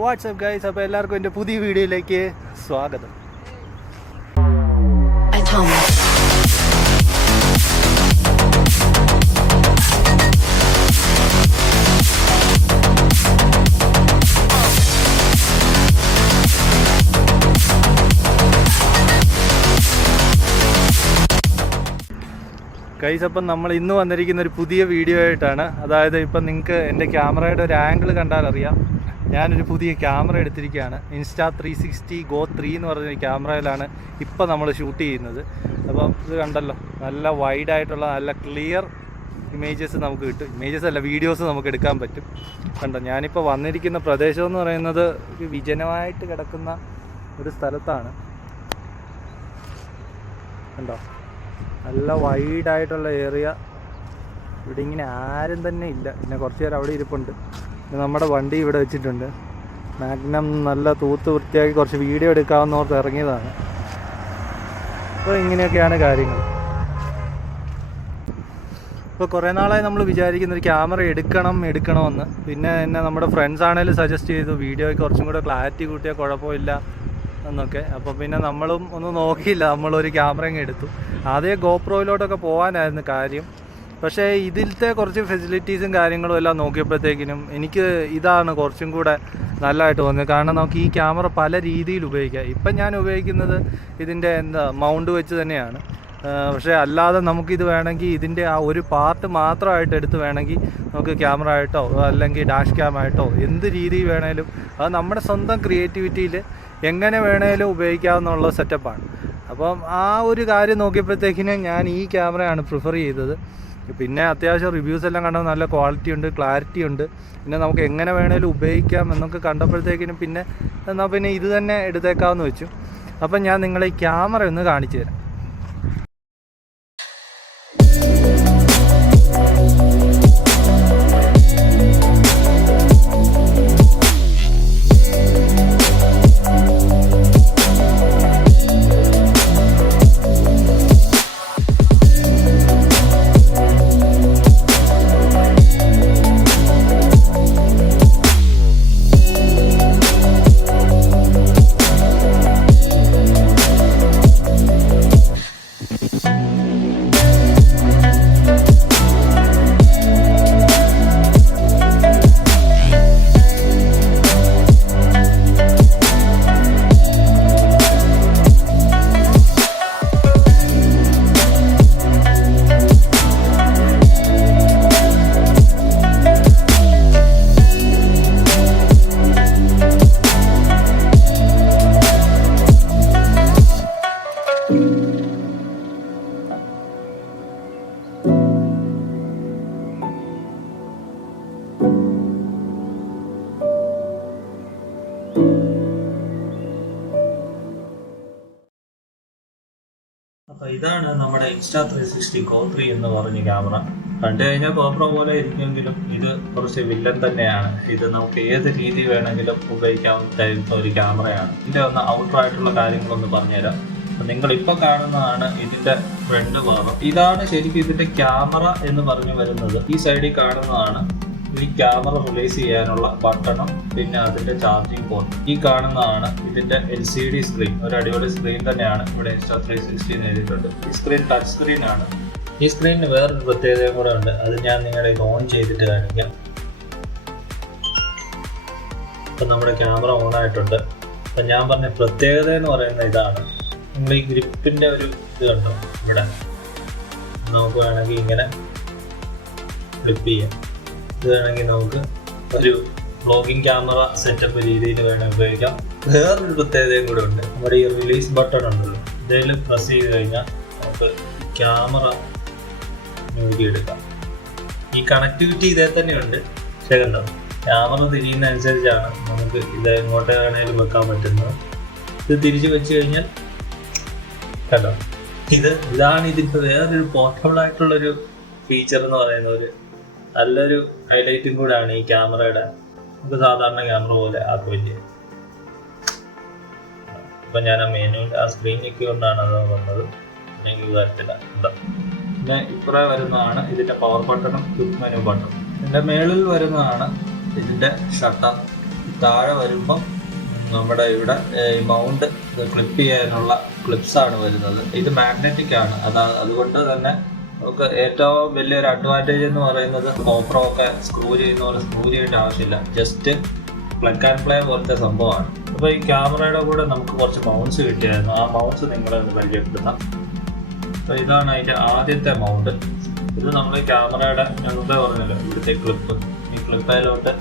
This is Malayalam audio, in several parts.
വാട്സ്ആപ്പ് ഗൈസ്, അപ്പോൾ എല്ലാവർക്കും എൻ്റെ പുതിയ വീഡിയോയിലേക്ക് സ്വാഗതം. ഗൈസ്, അപ്പം നമ്മൾ ഇന്ന് വന്നിരിക്കുന്ന ഒരു പുതിയ വീഡിയോ ആയിട്ടാണ്. അതായത് ഇപ്പം നിങ്ങൾക്ക് എൻ്റെ ക്യാമറയുടെ ഒരു ആംഗിൾ കണ്ടാൽ അറിയാം, ഞാനൊരു പുതിയ ക്യാമറ എടുത്തിരിക്കുകയാണ്. Insta360 GO3 എന്ന് പറഞ്ഞ ക്യാമറയിലാണ് ഇപ്പം നമ്മൾ ഷൂട്ട് ചെയ്യുന്നത്. അപ്പം ഇത് കണ്ടല്ലോ, നല്ല വൈഡായിട്ടുള്ള നല്ല ക്ലിയർ ഇമേജസ് നമുക്ക് കിട്ടും. ഇമേജസ് അല്ല, വീഡിയോസ് നമുക്ക് എടുക്കാൻ പറ്റും. കണ്ടോ, ഞാനിപ്പോൾ വന്നിരിക്കുന്ന പ്രദേശം എന്ന് പറയുന്നത് വിജനമായിട്ട് കിടക്കുന്ന ഒരു സ്ഥലത്താണ്. കണ്ടോ, നല്ല വൈഡായിട്ടുള്ള ഏരിയ. ഇവിടെ ഇങ്ങനെ ആരും തന്നെ ഇല്ല. പിന്നെ കുറച്ച് നേരം അവിടെ ഇരിപ്പുണ്ട്. നമ്മുടെ വണ്ടി ഇവിടെ വെച്ചിട്ടുണ്ട്. മാഗ്നം നല്ല തൂത്ത് വൃത്തിയാക്കി കുറച്ച് വീഡിയോ എടുക്കാമെന്നോർത്ത് ഇറങ്ങിയതാണ്. അപ്പോൾ ഇങ്ങനെയൊക്കെയാണ് കാര്യങ്ങൾ. ഇപ്പോൾ കുറേ നാളായി നമ്മൾ വിചാരിക്കുന്നൊരു ക്യാമറ എടുക്കണമെന്ന്. പിന്നെ എന്നെ നമ്മുടെ ഫ്രണ്ട്സ് ആണെങ്കിലും സജസ്റ്റ് ചെയ്തു, വീഡിയോയ്ക്ക് കുറച്ചും കൂടെ ക്ലാരിറ്റി കൂട്ടിയാൽ കുഴപ്പമില്ല എന്നൊക്കെ. അപ്പോൾ പിന്നെ നമ്മളും ഒന്നും നോക്കിയില്ല, നമ്മളൊരു ക്യാമറ എടുത്തു. ആദ്യം ഗോപ്രോയിലോട്ടൊക്കെ പോകാനായിരുന്നു കാര്യം. പക്ഷേ ഇതിലത്തെ കുറച്ച് ഫെസിലിറ്റീസും കാര്യങ്ങളും എല്ലാം നോക്കിയപ്പോഴത്തേക്കിനും എനിക്ക് ഇതാണ് കുറച്ചും കൂടെ നല്ലതായിട്ട് തോന്നിയത്. കാരണം നമുക്ക് ഈ ക്യാമറ പല രീതിയിൽ ഉപയോഗിക്കാം. ഇപ്പം ഞാൻ ഉപയോഗിക്കുന്നത് ഇതിൻ്റെ മൗണ്ട് വെച്ച് തന്നെയാണ്. പക്ഷേ അല്ലാതെ നമുക്കിത് വേണമെങ്കിൽ ഇതിൻ്റെ ആ ഒരു പാർട്ട് മാത്രമായിട്ട് എടുത്ത് വേണമെങ്കിൽ നമുക്ക് ക്യാമറ ആയിട്ടോ അല്ലെങ്കിൽ ഡാഷ് ക്യാം ആയിട്ടോ എന്ത് രീതി വേണേലും അത് നമ്മുടെ സ്വന്തം ക്രിയേറ്റിവിറ്റിയിൽ എങ്ങനെ വേണേലും ഉപയോഗിക്കാമെന്നുള്ള സെറ്റപ്പാണ്. അപ്പം ആ ഒരു കാര്യം നോക്കിയപ്പോഴത്തേക്കിനും ഞാൻ ഈ ക്യാമറയാണ് പ്രിഫർ ചെയ്തത്. പിന്നെ അത്യാവശ്യം റിവ്യൂസ് എല്ലാം കണ്ടപ്പോൾ നല്ല ക്വാളിറ്റി ഉണ്ട്, ക്ലാരിറ്റി ഉണ്ട്. പിന്നെ നമുക്ക് എങ്ങനെ വേണേലും ഉപയോഗിക്കാം എന്നൊക്കെ കണ്ടപ്പോഴത്തേക്കിനും പിന്നെ എന്നാൽ പിന്നെ ഇത് തന്നെ എടുത്തേക്കാമെന്ന് വെച്ചു. അപ്പം ഞാൻ നിങ്ങളെ ഈ ക്യാമറ ഒന്ന് കാണിച്ചു തരാം. അപ്പോൾ ഇതാണ് നമ്മുടെ Insta360 GO3 എന്ന് പറഞ്ഞ ക്യാമറ. കണ്ടു കഴിഞ്ഞാൽ GoPro പോലെ ഇരിക്കുമെങ്കിലും ഇത് കുറച്ച് വില്ലൻ തന്നെയാണ്. ഇത് നമുക്ക് ഏത് രീതി വേണമെങ്കിലും ഉപയോഗിക്കാവുന്ന ഒരു ക്യാമറയാണ്. ഇതിൻ്റെ ഒന്ന് ഔട്ടറായിട്ടുള്ള കാര്യങ്ങളൊന്ന് പറഞ്ഞുതരാം. അപ്പം നിങ്ങളിപ്പോൾ കാണുന്നതാണ് ഇതിൻ്റെ ഫ്രണ്ട് ഭാഗം. ഇതാണ് ശരിക്കും ഇതിൻ്റെ ക്യാമറ എന്ന് പറഞ്ഞു വരുന്നത്. ഈ സൈഡിൽ കാണുന്നതാണ് ഈ ക്യാമറ റിലീസ് ചെയ്യാനുള്ള ബട്ടണും പിന്നെ അതിൻ്റെ ചാർജിങ് പോർട്ട്. ഈ കാണുന്നതാണ് ഇതിൻ്റെ LCD സ്ക്രീൻ. ഒരു അടിപൊളി സ്ക്രീൻ തന്നെയാണ്. ഇവിടെ Insta360 എഴുതിയിട്ടുണ്ട്. ഈ സ്ക്രീൻ ടച്ച് സ്ക്രീൻ ആണ്. ഈ സ്ക്രീനിന് വേറൊരു പ്രത്യേകതയും കൂടെ ഉണ്ട്. അത് ഞാൻ നിങ്ങളെ ഓൺ ചെയ്തിട്ട് കാണിക്കാം. ഇപ്പം നമ്മുടെ ക്യാമറ ഓൺ ആയിട്ടുണ്ട്. അപ്പം ഞാൻ പറഞ്ഞ പ്രത്യേകത എന്ന് പറയുന്നത് ഇതാണ്. നിങ്ങൾ ഈ ഗ്രിപ്പിൻ്റെ ഒരു ഇത് കണ്ടോ, ഇവിടെ നമുക്ക് വേണമെങ്കിൽ ഇങ്ങനെ ഫ്ലിപ്പ് ചെയ്യാം. ഇത് വേണമെങ്കിൽ നമുക്ക് ഒരു വ്ളോഗിങ് ക്യാമറ സെറ്റപ്പ് രീതിയിൽ വേണമെങ്കിൽ ഉപയോഗിക്കാം. വേറൊരു പ്രത്യേകതയും കൂടെ ഉണ്ട്. നമ്മുടെ ഈ റിലീസ് ബട്ടൺ ഉണ്ടല്ലോ, ഇതിൽ പ്രസ് ചെയ്ത് കഴിഞ്ഞാൽ നമുക്ക് ക്യാമറ നോക്കിയെടുക്കാം. ഈ കണക്ടിവിറ്റി ഇതേ തന്നെയുണ്ട്. പക്ഷേ കണ്ടോ, ക്യാമറ തിരിയുന്ന അനുസരിച്ചാണ് നമുക്ക് ഇത് എങ്ങോട്ട് വേണമെങ്കിലും വെക്കാൻ പറ്റുന്നത്. ഇത് തിരിച്ച് വെച്ച് കഴിഞ്ഞാൽ കണ്ടോ, ഇതാണ് ഇതിൻ്റെ വേറൊരു പോർട്ടബിൾ ആയിട്ടുള്ളൊരു ഫീച്ചർ എന്ന് പറയുന്ന ഒരു നല്ലൊരു ഹൈലൈറ്റും കൂടെയാണ് ഈ ക്യാമറയുടെ. നമുക്ക് സാധാരണ ക്യാമറ പോലെ ആക്കില്ല. ഇപ്പം ഞാൻ ആ മെനുവിൻ്റെ ആ സ്ക്രീനിലേക്ക് കൊണ്ടാണ് അത് വന്നത്. എനിക്ക് വരത്തില്ല. പിന്നെ ഇപ്പുറേ വരുന്നതാണ് ഇതിൻ്റെ പവർ ബട്ടണും ക്വിക്ക് മെനു ബട്ടണും. ഇതിൻ്റെ മേളിൽ വരുന്നതാണ് ഇതിൻ്റെ ഷട്ടർ. താഴെ വരുമ്പം നമ്മുടെ ഇവിടെ മൗണ്ട് ക്ലിപ്പ് ചെയ്യാനുള്ള ക്ലിപ്സാണ് വരുന്നത്. ഇത് മാഗ്നറ്റിക് ആണ്. അതുകൊണ്ട് തന്നെ നമുക്ക് ഏറ്റവും വലിയൊരു അഡ്വാൻറ്റേജ് എന്ന് പറയുന്നത് GoPro ഒക്കെ സ്ക്രൂ ചെയ്യുന്ന പോലെ സ്ക്രൂ ചെയ്യേണ്ട ആവശ്യമില്ല. ജസ്റ്റ് പ്ലഗ് ആൻഡ് പ്ലേ പോലത്തെ സംഭവമാണ്. അപ്പോൾ ഈ ക്യാമറയുടെ കൂടെ നമുക്ക് കുറച്ച് മൗണ്ട്സ് കിട്ടിയായിരുന്നു. ആ മൗണ്ട്സ് നിങ്ങളെ ഒന്ന് പരിചയപ്പെടുത്താം. അപ്പോൾ ഇതാണ് അതിൻ്റെ ആദ്യത്തെ മൗണ്ട്. ഇത് നമ്മൾ ക്യാമറയുടെ മുമ്പേ പറഞ്ഞല്ലോ ഇവിടുത്തെ ക്ലിപ്പ്. ഈ ക്ലിപ്പയിലോട്ട്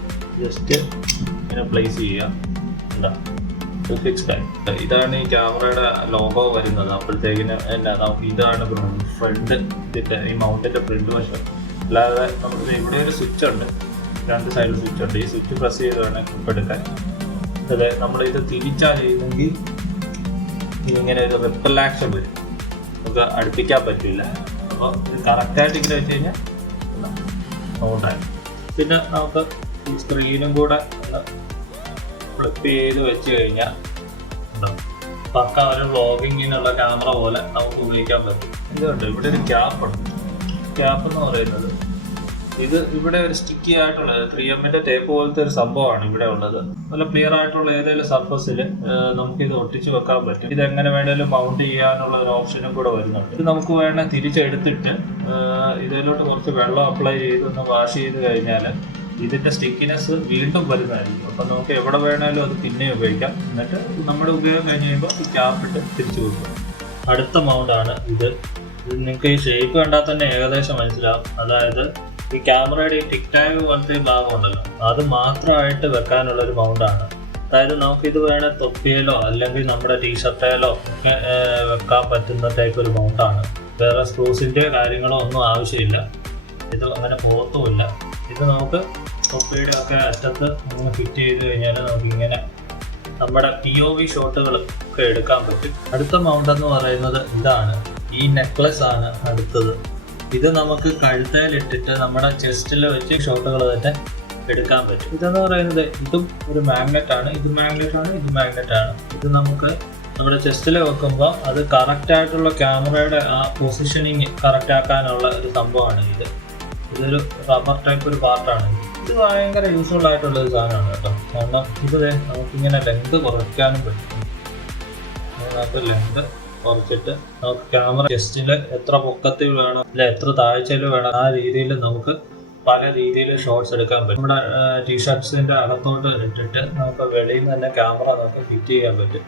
ജസ്റ്റ് ഇങ്ങനെ പ്ലേസ് ചെയ്യുക. എന്താ ഫിക്സ്ഡ് ആയി. ഇതാണ് ഈ ക്യാമറയുടെ ലോഗോ വരുന്നത്. അപ്പോഴത്തേക്കിന് ഇതാണ് ഫ്രണ്ട്, ഇതിൻ്റെ ഈ മൗണ്ടിൻ്റെ ഫ്രണ്ട് വശം. അല്ലാതെ നമുക്ക് ഇവിടെ ഒരു സ്വിച്ച് ഉണ്ട്, 2 സൈഡിൽ സ്വിച്ച് ഉണ്ട്. ഈ സ്വിച്ച് പ്രസ് ചെയ്ത് വേണം ക്ലിപ്പ് എടുക്കാൻ. അതെ, നമ്മളിത് തിരിച്ചാൽ ചെയ്യുന്നെങ്കിൽ ഇങ്ങനെ ഒരു റിപ്പൽ ആക്ഷൻ വരും, നമുക്ക് അടുപ്പിക്കാൻ പറ്റില്ല. അപ്പോൾ ഇത് കറക്റ്റായിട്ട് ഇങ്ങനെ വെച്ച് കഴിഞ്ഞാൽ മൗണ്ടായി. പിന്നെ നമുക്ക് ഈ സ്ക്രീനും കൂടെ ഫ്ലിപ്പ് ചെയ്ത് വെച്ച് കഴിഞ്ഞാൽ പക്ക ഒരു വ്ളോഗിങ്ങിനുള്ള ക്യാമറ പോലെ നമുക്ക് ഉപയോഗിക്കാൻ പറ്റും. എന്തുകൊണ്ട് ഇവിടെ ഒരു ക്യാപ്പുണ്ട്. ക്യാപ്പ് എന്ന് പറയുന്നത് ഇത് ഇവിടെ ഒരു സ്റ്റിക്കി ആയിട്ടുള്ള 3M ടേപ്പ് പോലത്തെ ഒരു സംഭവമാണ് ഇവിടെ ഉള്ളത്. നല്ല ക്ലിയർ ആയിട്ടുള്ള ഏതെങ്കിലും സർഫസിൽ നമുക്കിത് ഒട്ടിച്ച് വെക്കാൻ പറ്റും. ഇത് എങ്ങനെ വേണേലും മൗണ്ട് ചെയ്യാനുള്ള ഒരു ഓപ്ഷനും കൂടെ വരുന്നുണ്ട്. ഇത് നമുക്ക് വേണേൽ തിരിച്ചെടുത്തിട്ട് ഇതിലോട്ട് കുറച്ച് വെള്ളം അപ്ലൈ ചെയ്തൊന്ന് വാഷ് ചെയ്ത് കഴിഞ്ഞാൽ ഇതിൻ്റെ സ്റ്റിക്കിനെസ് വീണ്ടും വരുന്നതായിരിക്കും. അപ്പം നമുക്ക് എവിടെ വേണേലും അത് പിന്നെ ഉപയോഗിക്കാം. എന്നിട്ട് നമ്മുടെ ഉപയോഗം കഴിഞ്ഞ് കഴിയുമ്പോൾ ഈ ക്യാപ്പിട്ട് തിരിച്ചു വെക്കും. അടുത്ത മൗണ്ടാണ് ഇത്. നിങ്ങൾക്ക് ഈ ഷേപ്പ് കണ്ടാൽ തന്നെ ഏകദേശം മനസ്സിലാവും. അതായത് ഈ ക്യാമറയുടെ ഈ ടിക് ടാഗ് പോലത്തെ ഭാഗം ഉണ്ടല്ലോ, അത് മാത്രമായിട്ട് വെക്കാനുള്ളൊരു മൗണ്ടാണ്. അതായത് നമുക്കിത് വേണേൽ തൊപ്പിയിലോ അല്ലെങ്കിൽ നമ്മുടെ ടീഷർട്ടിലോ ഒക്കെ വെക്കാൻ പറ്റുന്ന ടൈപ്പ് ഒരു മൗണ്ടാണ്. വേറെ സ്ക്രൂസിൻ്റെ കാര്യങ്ങളോ ഒന്നും ആവശ്യമില്ല. ഇത് അങ്ങനെ പോകത്തുമില്ല. ഇത് നമുക്ക് തൊപ്പിയുടെ ഒക്കെ അറ്റത്ത് ഇങ്ങനെ ഫിറ്റ് ചെയ്ത് കഴിഞ്ഞാൽ നമുക്കിങ്ങനെ നമ്മുടെ POV ഷോട്ടുകൾ ഒക്കെ എടുക്കാൻ പറ്റും. അടുത്ത മൗണ്ട് എന്ന് പറയുന്നത് ഇതാണ്. ഈ നെക്ലസ് ആണ് അടുത്തത്. ഇത് നമുക്ക് കഴുത്തയിലിട്ടിട്ട് നമ്മുടെ ചെസ്റ്റിൽ വെച്ച് ഷോട്ടുകൾ തന്നെ എടുക്കാൻ പറ്റും. ഇതെന്ന് പറയുന്നത് ഇതും ഒരു മാഗ്നറ്റ് ആണ്. ഇത് മാഗ്നറ്റ് ആണ്, ഇത് മാഗ്നറ്റ് ആണ്. ഇത് നമുക്ക് നമ്മുടെ ചെസ്റ്റിൽ വെക്കുമ്പോൾ അത് കറക്റ്റായിട്ടുള്ള ക്യാമറയുടെ ആ പൊസിഷനിങ് കറക്റ്റ് ആക്കാനുള്ള ഒരു സംഭവമാണ് ഇത്. ഇതൊരു റബ്ബർ ടൈപ്പ് ഒരു പാർട്ടാണ്. ഇത് ഭയങ്കര യൂസ്ഫുൾ ആയിട്ടുള്ള ഒരു സാധനമാണ് കേട്ടോ. കാരണം ഇത് നമുക്കിങ്ങനെ ലെങ്ത് കുറയ്ക്കാനും പറ്റും. നമുക്ക് ലെങ്ത് കുറച്ചിട്ട് നമുക്ക് ക്യാമറ ചെസ്റ്റിൽ എത്ര പൊക്കത്തിൽ വേണം അല്ലെ എത്ര താഴ്ചയിൽ വേണം ആ രീതിയിൽ നമുക്ക് പല രീതിയിൽ ഷോട്ട്സ് എടുക്കാൻ പറ്റും. നമ്മുടെ ടീഷർട്ട്സിൻ്റെ അകത്തോട്ട് ഇട്ടിട്ട് നമുക്ക് വെളിയിൽ നിന്ന് തന്നെ ക്യാമറ നമുക്ക് ഫിറ്റ് ചെയ്യാൻ പറ്റും.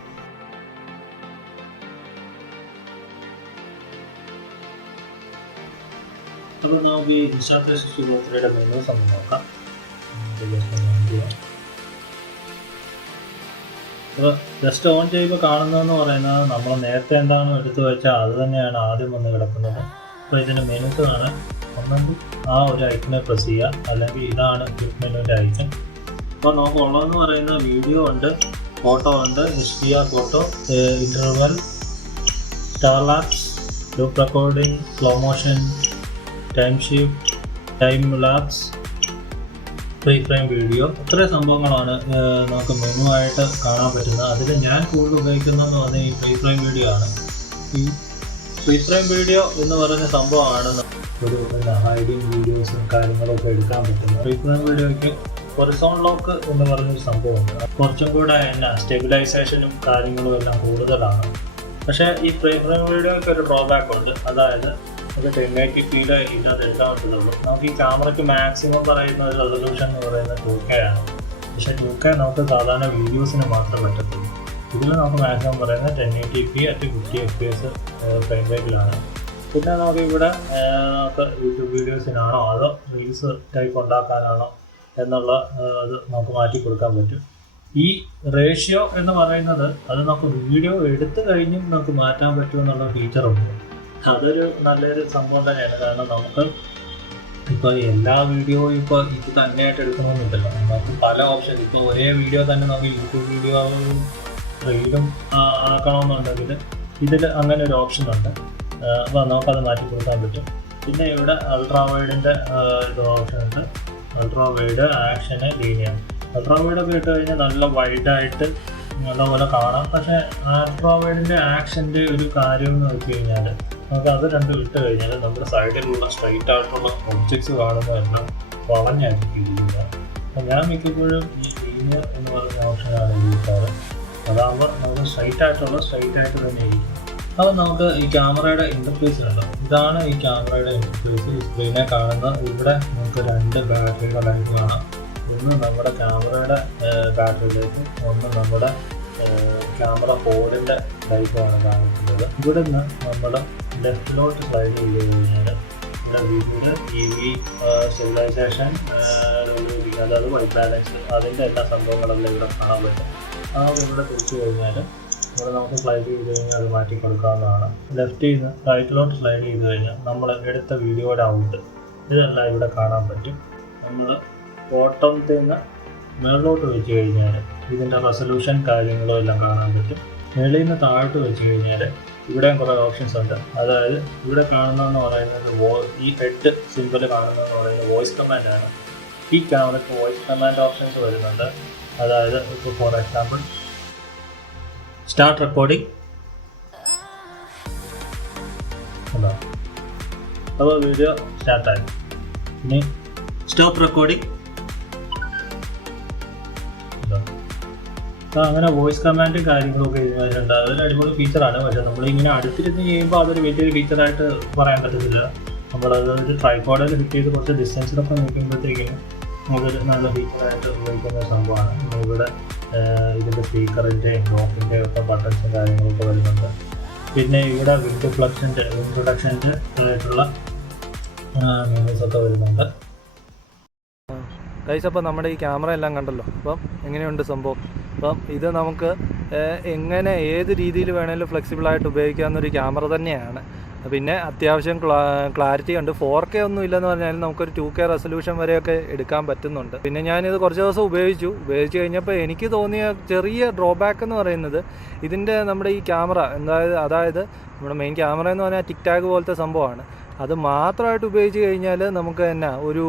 അപ്പോൾ നമുക്ക് ഈ Insta360 GO3 മെനൂസ് ഒന്ന് നോക്കാം. അപ്പോൾ ജസ്റ്റ് ഓൺ ചെയ്യുമ്പോൾ കാണുന്നതെന്ന് പറയുന്നത് നമ്മൾ നേരത്തെ എന്താണോ എടുത്തു വെച്ചാൽ അത് തന്നെയാണ് ആദ്യം വന്ന് കിടക്കുന്നത്. അപ്പോൾ ഇതിൻ്റെ മെനൂസ് കാണാൻ ഒന്നെങ്കിൽ ആ ഒരു ഐക്കനെ പ്രസ് ചെയ്യുക, അല്ലെങ്കിൽ ഇതാണ് ക്ലിക്ക് മെനുവിൻ്റെ ഐക്കൺ. അപ്പോൾ നമുക്ക് ഉള്ളതെന്ന് പറയുന്നത് വീഡിയോ ഉണ്ട്, ഫോട്ടോ ഉണ്ട്, HDR photo, interval, star lapse, loop recording, slow motion, time shift, time lapse, free frame video. ഇത്രയും സംഭവങ്ങളാണ് നമുക്ക് മെനു ആയിട്ട് കാണാൻ പറ്റുന്നത്. അതിൽ ഞാൻ കൂടുതൽ ഉപയോഗിക്കുന്നതെന്ന് പറഞ്ഞാൽ ഈ ഫ്രീ ഫ്രെയിം വീഡിയോ ആണ്. ഈ ഫ്രീ ഫ്രെയിം വീഡിയോ എന്ന് പറയുന്ന സംഭവമാണ് ഒരു ഹൈഡിങ് വീഡിയോസും കാര്യങ്ങളൊക്കെ എടുക്കാൻ പറ്റുന്നത്. ഫ്രീ ഫ്രെയിം വീഡിയോയ്ക്ക് ഹൊറിസോൺ ലോക്ക് എന്ന് പറഞ്ഞൊരു സംഭവമുണ്ട്. കുറച്ചും കൂടെ സ്റ്റെബിലൈസേഷനും കാര്യങ്ങളും എല്ലാം കൂടുതലാണ്. പക്ഷേ ഈ ഫ്രീ ഫ്രെയിം വീഡിയോയ്ക്ക് ഒരു ഡ്രോബാക്ക് ഉണ്ട്. അതായത് അത് 1080p ഇതിനകത്ത് എടുക്കാൻ പറ്റുന്നുള്ളൂ. നമുക്ക് ഈ ക്യാമറയ്ക്ക് മാക്സിമം പറയുന്ന ഒരു റെസൊല്യൂഷൻ എന്ന് പറയുന്നത് 2K ആണ്. പക്ഷേ 2K നമുക്ക് സാധാരണ വീഡിയോസിന് മാത്രം പറ്റത്തുള്ളൂ. ഇതിൽ നമുക്ക് മാക്സിമം പറയുന്നത് 1080p at 50 FPS ഫ്രെയിം റേറ്റിലാണ്. പിന്നെ നമുക്ക് ഇവിടെ നമുക്ക് യൂട്യൂബ് വീഡിയോസിനാണോ അതോ റീൽസ് ടൈപ്പ് ഉണ്ടാക്കാനാണോ എന്നുള്ള അത് നമുക്ക് മാറ്റി കൊടുക്കാൻ പറ്റും. ഈ റേഷ്യോ എന്ന് പറയുന്നത് അത് നമുക്ക് വീഡിയോ എടുത്തു കഴിഞ്ഞും നമുക്ക് മാറ്റാൻ പറ്റുമെന്നുള്ള ഫീച്ചറുണ്ട്. അതൊരു നല്ലൊരു സംഭവം തന്നെയാണ്. കാരണം നമുക്ക് ഇപ്പോൾ എല്ലാ വീഡിയോയും ഇപ്പോൾ ഇത് തന്നെയായിട്ട് എടുക്കണമെന്നില്ലല്ലോ. നമുക്ക് പല ഓപ്ഷൻ, ഇപ്പോൾ ഒരേ വീഡിയോ തന്നെ നമുക്ക് യൂട്യൂബ് വീഡിയോ റീലും ആക്കണമെന്നുണ്ടെങ്കിൽ ഇതിൽ അങ്ങനെ ഒരു ഓപ്ഷൻ ഉണ്ട്. അപ്പോൾ നമുക്കത് മാറ്റി കൊടുക്കാൻ പറ്റും. പിന്നെ ഇവിടെ അൾട്രാ വൈഡിൻ്റെ ഇത് ഓപ്ഷൻ ഉണ്ട്. Ultra wide, action, linear. Ultra വൈഡൊക്കെ ഇട്ട് കഴിഞ്ഞാൽ നല്ല വൈഡായിട്ട് നല്ലപോലെ കാണാം. പക്ഷേ അൾട്രാ വൈഡിൻ്റെ ആക്ഷൻ്റെ ഒരു കാര്യം എന്ന് വെച്ച് കഴിഞ്ഞാൽ നമുക്ക് അത് രണ്ടും ഇട്ട് കഴിഞ്ഞാൽ നമ്മുടെ സൈഡിലുള്ള സ്ട്രൈറ്റ് ആയിട്ടുള്ള ഒബ്ജക്ട്സ് കാണുന്നതെല്ലാം വളഞ്ഞായിരിക്കും ഇരിക്കുക. അപ്പോൾ ഞാൻ മിക്കപ്പോഴും ഈ ലീനിയർ എന്ന് പറഞ്ഞ ഓപ്ഷനാണ് ഉപയോഗിക്കാറ്. അതാകുമ്പോൾ നമുക്ക് സ്ട്രൈറ്റ് ആയിട്ട് തന്നെ ഇരിക്കും. അപ്പോൾ നമുക്ക് ഈ ക്യാമറയുടെ ഇൻ്റർഫേസിലുണ്ട്. ഇതാണ് ഈ ക്യാമറയുടെ ഇൻ്റർഫേസ്. ഈ സ്ക്രീനെ കാണുന്ന ഇവിടെ നമുക്ക് 2 ബാറ്ററിയുടെ ലൈറ്റ് കാണാം. ഒന്ന് നമ്മുടെ ക്യാമറയുടെ ബാറ്ററി ലൈറ്റ്, ഒന്ന് നമ്മുടെ ക്യാമറ ഹോളിൻ്റെ ലൈറ്റാണ് കാണിക്കുന്നത്. ഇവിടെ നിന്ന് നമ്മൾ ലെഫ്റ്റിലോട്ട് സ്ലൈഡ് ചെയ്ത് കഴിഞ്ഞാൽ ഇവിടെ വീഡിയോയിൽ EV സ്റ്റെബിലൈസേഷൻ, അതായത് വൈറ്റ് ബാലൻസ്, അതിൻ്റെ എല്ലാ സംഭവങ്ങളെല്ലാം ഇവിടെ കാണാൻ പറ്റും. ഇവിടെ തിരിച്ചു കഴിഞ്ഞാൽ ഇവിടെ നമുക്ക് സ്ലൈഡ് ചെയ്ത് കഴിഞ്ഞാൽ അത് മാറ്റി കൊടുക്കാവുന്നതാണ്. ലെഫ്റ്റിൽ നിന്ന് റൈറ്റിലോട്ട് സ്ലൈഡ് ചെയ്ത് കഴിഞ്ഞാൽ നമ്മൾ എടുത്ത വീഡിയോയുടെ ഔട്ട് ഇതെല്ലാം ഇവിടെ കാണാൻ പറ്റും. നമ്മൾ ബോട്ടത്തിൽ നിന്ന് മേളിലോട്ട് വെച്ച് കഴിഞ്ഞാൽ ഇതിൻ്റെ റെസൊല്യൂഷൻ കാര്യങ്ങളും എല്ലാം കാണാൻ പറ്റും. മേളിൽ നിന്ന് താഴോട്ട് വെച്ച് കഴിഞ്ഞാൽ ഇവിടെയും കുറേ ഓപ്ഷൻസ് ഉണ്ട്. അതായത് ഇവിടെ കാണുന്നതെന്ന് പറയുന്നത് ഈ ഹെഡ് സിമ്പിൾ കാണുന്നതെന്ന് പറയുന്നത് വോയിസ് കമാൻഡാണ്. ഈ ക്യാമറയ്ക്ക് വോയിസ് കമാൻഡ് ഓപ്ഷൻസ് വരുന്നുണ്ട്. അതായത് ഇപ്പോൾ ഫോർ എക്സാമ്പിൾ സ്റ്റാർട്ട് റെക്കോർഡിംഗ് ഉണ്ടോ, അപ്പോൾ വീഡിയോ സ്റ്റാർട്ടായി. ഇനി സ്റ്റോപ്പ് റെക്കോർഡിംഗ് ഉണ്ടോ. അപ്പോൾ അങ്ങനെ വോയിസ് കമാൻഡും കാര്യങ്ങളൊക്കെ ഇതിനകത്തുണ്ട്. അതൊരു അടിപൊളി ഫീച്ചറാണ്. പക്ഷേ നമ്മളിങ്ങനെ അടുത്തിരുന്ന് ചെയ്യുമ്പോൾ അതൊരു വലിയൊരു ഫീച്ചറായിട്ട് പറയാൻ പറ്റത്തില്ല. നമ്മളത് ഒരു ട്രൈപോഡിൽ ഫിറ്റ് ചെയ്ത് കുറച്ച് ഡിസ്റ്റൻസിലൊക്കെ നിൽക്കുമ്പോഴത്തേക്കും അതൊരു നല്ല ഫീച്ചറായിട്ട് ഉപയോഗിക്കുന്ന സംഭവമാണ്. ഇവിടെ ഇതിൻ്റെ സ്പീക്കറിൻ്റെയും ലോക്കിൻ്റെയും ഒക്കെ ബട്ടൺസും കാര്യങ്ങളൊക്കെ വരുന്നുണ്ട്. പിന്നെ ഇവിടെ ഇൻട്രൊഡക്ഷൻ്റെ ആയിട്ടുള്ള മെനൂസൊക്കെ വരുന്നുണ്ട്. ഗൈസ്, അപ്പോൾ നമ്മുടെ ഈ ക്യാമറ എല്ലാം കണ്ടല്ലോ. അപ്പം എങ്ങനെയുണ്ട് സംഭവം? അപ്പം ഇത് നമുക്ക് എങ്ങനെ ഏത് രീതിയിൽ വേണമെങ്കിലും ഫ്ലെക്സിബിളായിട്ട് ഉപയോഗിക്കാവുന്നൊരു ക്യാമറ തന്നെയാണ്. പിന്നെ അത്യാവശ്യം ക്ലാരിറ്റി ഉണ്ട്. 4K ഒന്നും ഇല്ലെന്ന് പറഞ്ഞാലും നമുക്കൊരു 2K റെസൊല്യൂഷൻ വരെയൊക്കെ എടുക്കാൻ പറ്റുന്നുണ്ട്. പിന്നെ ഞാനിത് കുറച്ച് ദിവസം ഉപയോഗിച്ചു കഴിഞ്ഞപ്പോൾ എനിക്ക് തോന്നിയ ചെറിയ ഡ്രോബാക്ക് എന്ന് പറയുന്നത് ഇതിൻ്റെ നമ്മുടെ ഈ ക്യാമറ അതായത് നമ്മുടെ മെയിൻ ക്യാമറ എന്ന് പറഞ്ഞാൽ ടിക് ടാഗ് പോലത്തെ സംഭവമാണ്. അത് മാത്രമായിട്ട് ഉപയോഗിച്ച് കഴിഞ്ഞാൽ നമുക്ക് തന്നെ ഒരു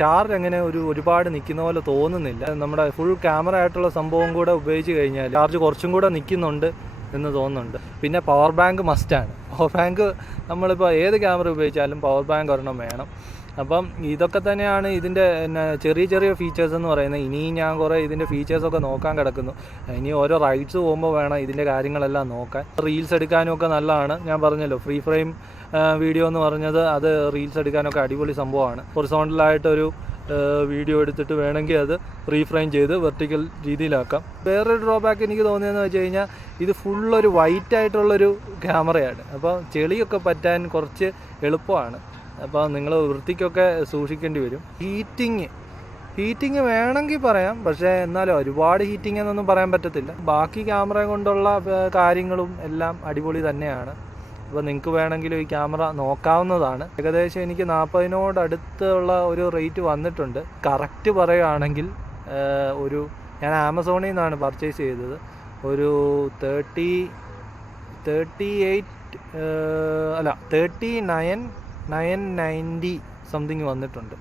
ചാർജ് അങ്ങനെ ഒരുപാട് നിൽക്കുന്ന പോലെ തോന്നുന്നില്ല. നമ്മുടെ ഫുൾ ക്യാമറ ആയിട്ടുള്ള സംഭവം കൂടെ ഉപയോഗിച്ച് കഴിഞ്ഞാൽ ചാർജ് കുറച്ചും കൂടെ നിൽക്കുന്നുണ്ട് എന്ന് തോന്നുന്നുണ്ട്. പിന്നെ പവർ ബാങ്ക് മസ്റ്റാണ്. പവർ ബാങ്ക് നമ്മളിപ്പോൾ ഏത് ക്യാമറ ഉപയോഗിച്ചാലും പവർ ബാങ്ക് ഒരെണ്ണം വേണം. അപ്പം ഇതൊക്കെ തന്നെയാണ് ഇതിൻ്റെ ചെറിയ ഫീച്ചേഴ്സ് എന്ന് പറയുന്നത്. ഇനിയും ഞാൻ കുറേ ഇതിൻ്റെ ഫീച്ചേഴ്സൊക്കെ നോക്കാൻ കിടക്കുന്നു. ഇനി ഓരോ റൈഡ്സ് പോകുമ്പോൾ വേണം ഇതിൻ്റെ കാര്യങ്ങളെല്ലാം നോക്കാൻ. റീൽസ് എടുക്കാനും ഒക്കെ നല്ലതാണ്. ഞാൻ പറഞ്ഞല്ലോ, ഫ്രീ ഫ്രെയിം വീഡിയോ എന്ന് പറഞ്ഞത് അത് റീൽസ് എടുക്കാനൊക്കെ അടിപൊളി സംഭവമാണ്. ഹൊറിസോണ്ടലായിട്ടൊരു വീഡിയോ എടുത്തിട്ട് വേണമെങ്കിൽ അത് റീഫ്രെയിം ചെയ്ത് വെർട്ടിക്കൽ രീതിയിലാക്കാം. വേറൊരു ഡ്രോബാക്ക് എനിക്ക് തോന്നിയതെന്ന് വെച്ച് കഴിഞ്ഞാൽ ഇത് ഫുള്ളൊരു വൈറ്റ് ആയിട്ടുള്ളൊരു ക്യാമറയാണ്. അപ്പോൾ ചെളിയൊക്കെ പറ്റാൻ കുറച്ച് എളുപ്പമാണ്. അപ്പോൾ നിങ്ങൾ വൃത്തിക്കൊക്കെ സൂക്ഷിക്കേണ്ടി വരും. ഹീറ്റിങ് വേണമെങ്കിൽ പറയാം, പക്ഷേ എന്നാലും ഒരുപാട് ഹീറ്റിംഗ് എന്നൊന്നും പറയാൻ പറ്റത്തില്ല. ബാക്കി ക്യാമറ കൊണ്ടുള്ള കാര്യങ്ങളും എല്ലാം അടിപൊളി തന്നെയാണ്. അപ്പോൾ നിങ്ങൾക്ക് വേണമെങ്കിലും ഈ ക്യാമറ നോക്കാവുന്നതാണ്. ഏകദേശം എനിക്ക് 40,000 അടുത്തുള്ള ഒരു റേറ്റ് വന്നിട്ടുണ്ട്. കറക്റ്റ് പറയുകയാണെങ്കിൽ ഞാൻ ആമസോണിൽ നിന്നാണ് പർച്ചേസ് ചെയ്തത്. ഒരു 39,990 സംതിങ് വന്നിട്ടുണ്ട്.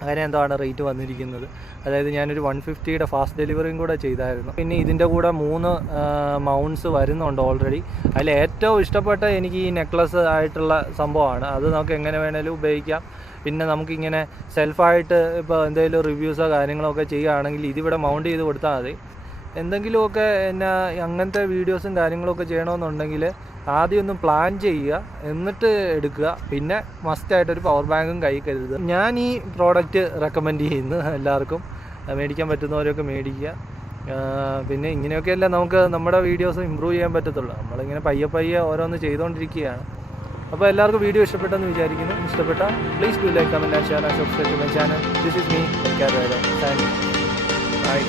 അങ്ങനെ എന്താണ് റേറ്റ് വന്നിരിക്കുന്നത്. അതായത് ഞാനൊരു 150യുടെ ഫാസ്റ്റ് ഡെലിവറിയും കൂടെ ചെയ്തായിരുന്നു. പിന്നെ ഇതിൻ്റെ കൂടെ 3 മൗണ്ട്സ് വരുന്നുണ്ട് ഓൾറെഡി. അതിൽ ഏറ്റവും ഇഷ്ടപ്പെട്ട എനിക്ക് ഈ നെക്ലസ് ആയിട്ടുള്ള സംഭവമാണ്. അത് നമുക്ക് എങ്ങനെ വേണേലും ഉപയോഗിക്കാം. പിന്നെ നമുക്കിങ്ങനെ സെൽഫായിട്ട് ഇപ്പോൾ എന്തെങ്കിലും റിവ്യൂസോ കാര്യങ്ങളൊക്കെ ചെയ്യുകയാണെങ്കിൽ ഇതിവിടെ മൗണ്ട് ചെയ്ത് കൊടുത്താൽ മതി. എന്തെങ്കിലുമൊക്കെ അങ്ങനത്തെ വീഡിയോസും കാര്യങ്ങളൊക്കെ ചെയ്യണമെന്നുണ്ടെങ്കിൽ ആദ്യം ഒന്ന് പ്ലാൻ ചെയ്യുക, എന്നിട്ട് എടുക്കുക. പിന്നെ മസ്റ്റായിട്ടൊരു പവർ ബാങ്കും കൈ കരുതുക. ഞാൻ ഈ പ്രോഡക്റ്റ് റെക്കമെൻഡ് ചെയ്യുന്നു. എല്ലാവർക്കും മേടിക്കാൻ പറ്റുന്നവരൊക്കെ മേടിക്കുക. പിന്നെ ഇങ്ങനെയൊക്കെയല്ലേ നമുക്ക് നമ്മുടെ വീഡിയോസ് ഇമ്പ്രൂവ് ചെയ്യാൻ പറ്റത്തുള്ളൂ. നമ്മളിങ്ങനെ പയ്യെ ഓരോന്ന് ചെയ്തുകൊണ്ടിരിക്കുകയാണ്. അപ്പോൾ എല്ലാവർക്കും വീഡിയോ ഇഷ്ടപ്പെട്ടെന്ന് വിചാരിക്കുന്നു. ഇഷ്ടപ്പെട്ടാൽ please do like, comment and share and subscribe to my channel. This is me. Thank you. By.